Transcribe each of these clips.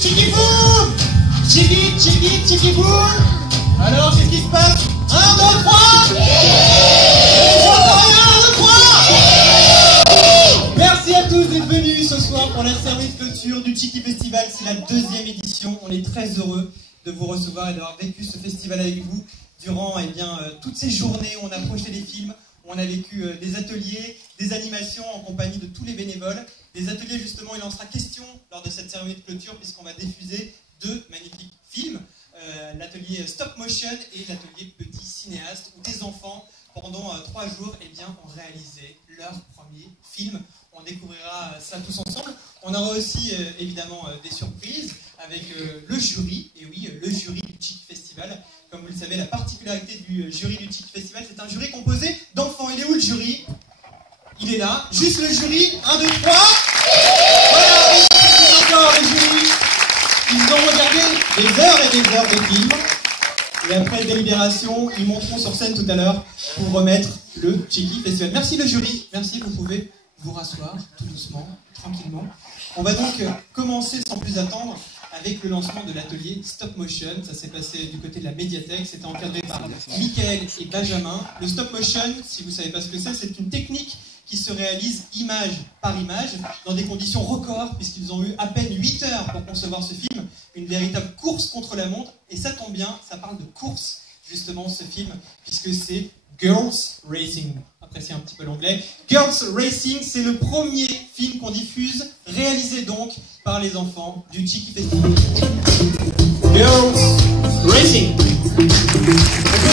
Chikiboum! Chiki boum! Alors, qu'est-ce qui se passe? 1, 2, 3! Merci à tous d'être venus ce soir pour la service clôture du Chiki Festival. C'est la 2e édition. On est très heureux de vous recevoir et d'avoir vécu ce festival avec vous durant toutes ces journées où on a projeté des films. On a vécu des ateliers, des animations en compagnie de tous les bénévoles. Des ateliers, justement, il en sera question lors de cette cérémonie de clôture puisqu'on va diffuser 2 magnifiques films. L'atelier Stop Motion et l'atelier Petit Cinéaste où des enfants, pendant 3 jours, ont réalisé leur premier film. On découvrira ça tous ensemble. On aura aussi, évidemment, des surprises avec le jury. Et oui, le jury du Chiki Festival. Comme vous le savez, la particularité du jury du Chiki Festival, c'est un jury composé d'enfants. Il est où le jury? Il est là. Juste le jury. 1, 2, 3. Voilà, encore le jury. Ils ont regardé des heures et des heures de films. Et après délibération, ils monteront sur scène tout à l'heure pour remettre le Chiki Festival. Merci le jury. Merci, vous pouvez vous rasseoir tout doucement, tranquillement. On va donc commencer sans plus attendre avec le lancement de l'atelier Stop Motion. Ça s'est passé du côté de la médiathèque. C'était encadré par Mickaël et Benjamin. Le Stop Motion, si vous ne savez pas ce que c'est une technique qui se réalise image par image dans des conditions records puisqu'ils ont eu à peine 8 heures pour concevoir ce film. Une véritable course contre la montre. Et ça tombe bien, ça parle de course, justement, ce film, puisque c'est Girls Racing. Appréciez un petit peu l'anglais. Girls Racing, c'est le premier film qu'on diffuse, réalisé donc par les enfants du Chiki Festival. Girls Racing. On peut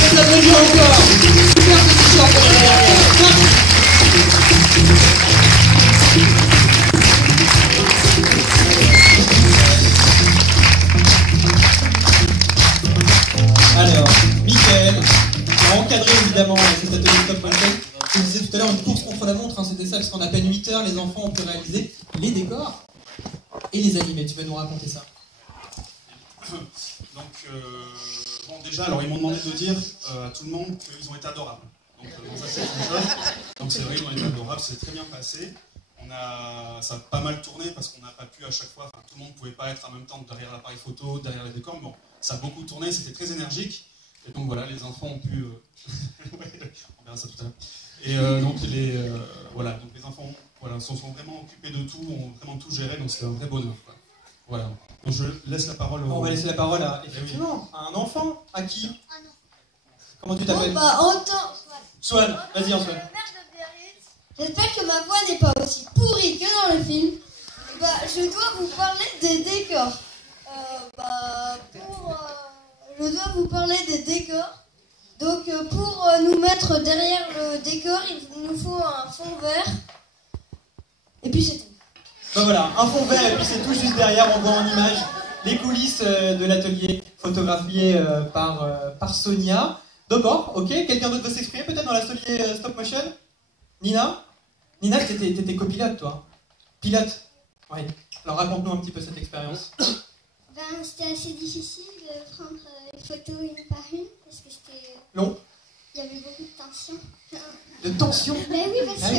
les applaudir encore. Super position pour la dernière. Alors, Mickaël a encadré évidemment cet atelier Stop Motion. Je disais tout à l'heure, une course contre la montre, c'était ça, parce qu'en à peine 8 heures, les enfants ont pu réaliser les décors et les animer. Tu vas nous raconter ça. Donc, déjà, alors ils m'ont demandé de dire à tout le monde qu'ils ont été adorables. Donc, ça c'est une chose. Donc, c'est vrai, ils ont été adorables, c'est très bien passé. Ça a pas mal tourné parce qu'on n'a pas pu à chaque fois, tout le monde ne pouvait pas être en même temps derrière l'appareil photo, derrière les décors, mais bon, ça a beaucoup tourné, c'était très énergique. Et donc voilà, les enfants ont pu... ouais, on verra ça tout à l'heure. Et donc les enfants se sont vraiment occupés de tout, ont vraiment tout géré, donc c'était un vrai bonheur. Quoi. Voilà. Donc je laisse la parole On va laisser la parole à, effectivement, à un enfant. À qui? Comment tu t'appelles? Swan, vas-y Antoine. J'espère que ma voix n'est pas aussi pourrie que dans le film. Je dois vous parler des décors. Je dois vous parler des décors. Donc pour nous mettre derrière le décor, il nous faut un fond vert. Et puis c'est tout. Voilà, un fond vert et puis c'est tout. Juste derrière, on voit en image les coulisses de l'atelier photographié par Sonia. D'accord, ok. Quelqu'un d'autre veut s'exprimer peut-être dans l'atelier Stop Motion? Nina? Nina, t'étais copilote, toi. Pilote? Oui. Alors raconte-nous un petit peu cette expérience. C'était assez difficile de prendre les photos une par une parce que c'était... long? Il y avait beaucoup de tension. De tension? Ben oui, parce que...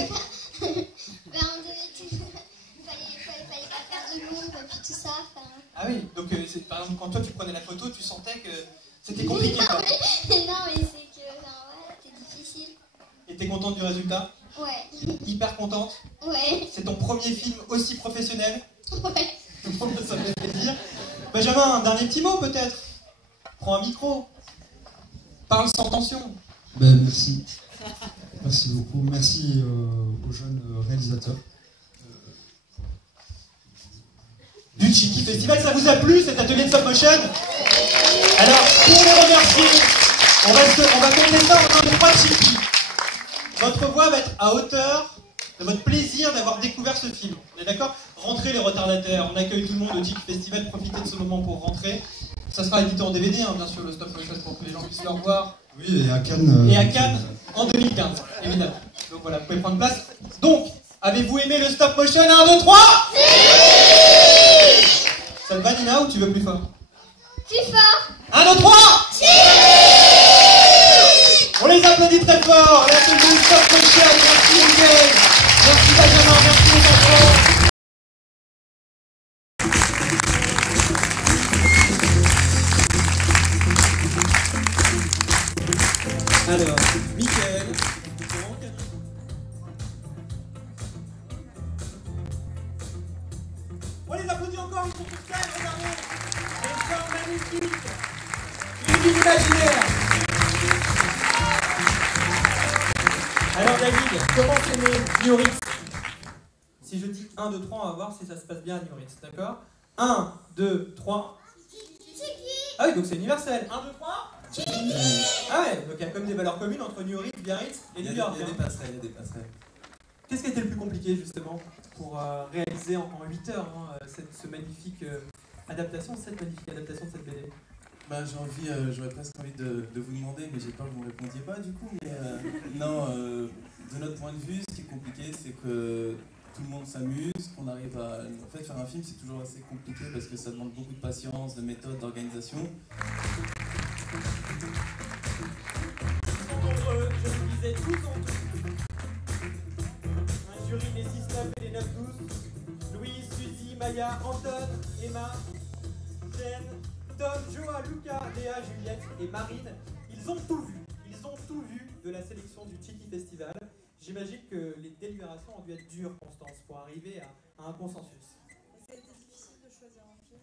on devait tout... Il fallait pas faire de l'ombre et puis tout ça. Ah oui, donc par exemple quand toi tu prenais la photo, tu sentais que c'était compliqué. Non, mais c'est que... c'était difficile. Et t'es contente du résultat? Ouais. Hyper contente? Ouais. C'est ton premier film aussi professionnel? Ouais. Ça me fait plaisir. Benjamin, un dernier petit mot peut-être? Prends un micro. Parle sans tension. Merci. Merci beaucoup. Merci aux jeunes réalisateurs. Du Chiki Festival, ça vous a plu cet atelier de Stop Motion? Alors, pour les remercier, on va compter ça en 1, 2, 3 Chiki. Votre voix va être à hauteur de votre plaisir d'avoir découvert ce film. On est d'accord? Rentrez les retardataires, on accueille tout le monde au Chiki Festival, profitez de ce moment pour rentrer. Ça sera édité en DVD, bien sûr, le Stop Motion pour que les gens puissent le revoir. Oui, et à Cannes. Et à Cannes en 2015, évidemment. Donc voilà, vous pouvez prendre place. Donc, avez-vous aimé le Stop Motion? 1, 2, 3 Ça te va, Nina, ou tu veux plus fort? Plus fort. 1, 2, 3 On les applaudit très fort. L'atelier Stop Motion. Merci Miguel. Merci Benjamin. Merci les enfants. Alors, Mickaël. On les applaudit encore, ils sont tous prêts, regardez. Des formes magnifiques. Une vie imaginaire. Alors David, comment c'est né Nioritz? Si je dis 1, 2, 3, on va voir si ça se passe bien à Nioritz, d'accord? 1, 2, 3. Ah oui, donc c'est universel. 1, 2, 3. Ah ouais, donc il y a comme des valeurs communes entre Nioritz, Biarritz et New York. Il y a des passerelles, il y a des passerelles. Qu'est-ce qui a été le plus compliqué justement pour réaliser en 8 heures cette magnifique adaptation de cette BD? Bah, j'aurais presque envie de vous demander, mais j'ai peur que vous ne répondiez pas du coup. Mais non, de notre point de vue, ce qui est compliqué, c'est que tout le monde s'amuse, qu'on arrive à... En fait, faire un film, c'est toujours assez compliqué parce que ça demande beaucoup de patience, de méthode, d'organisation. Je vous disais tous en tout. Un jury des 6-9 et des 9-12. Louise, Suzy, Maya, Anton, Emma, Jen, Tom, Joa, Luca, Léa, Juliette et Marine. Ils ont tout vu. Ils ont tout vu de la sélection du Tchiki Festival. J'imagine que les délibérations ont dû être dures, Constance, pour arriver à un consensus. Ça a été difficile de choisir un film,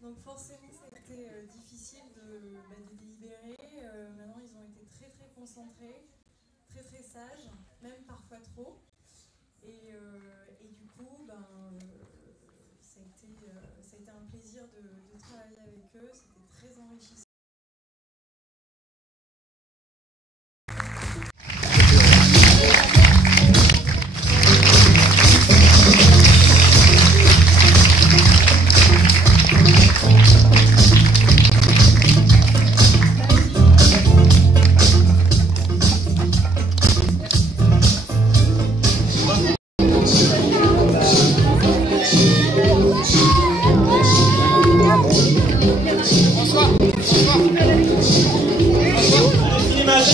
donc forcément ça a été difficile de délibérer. Maintenant ils ont été très très concentrés, très très sages, même parfois trop. Et du coup, ça a été un plaisir de travailler avec eux, c'était très enrichissant.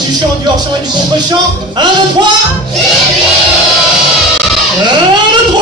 Du chant, du hors-chant et du contre-chant. 1, 2, 3. 1, 2, 3.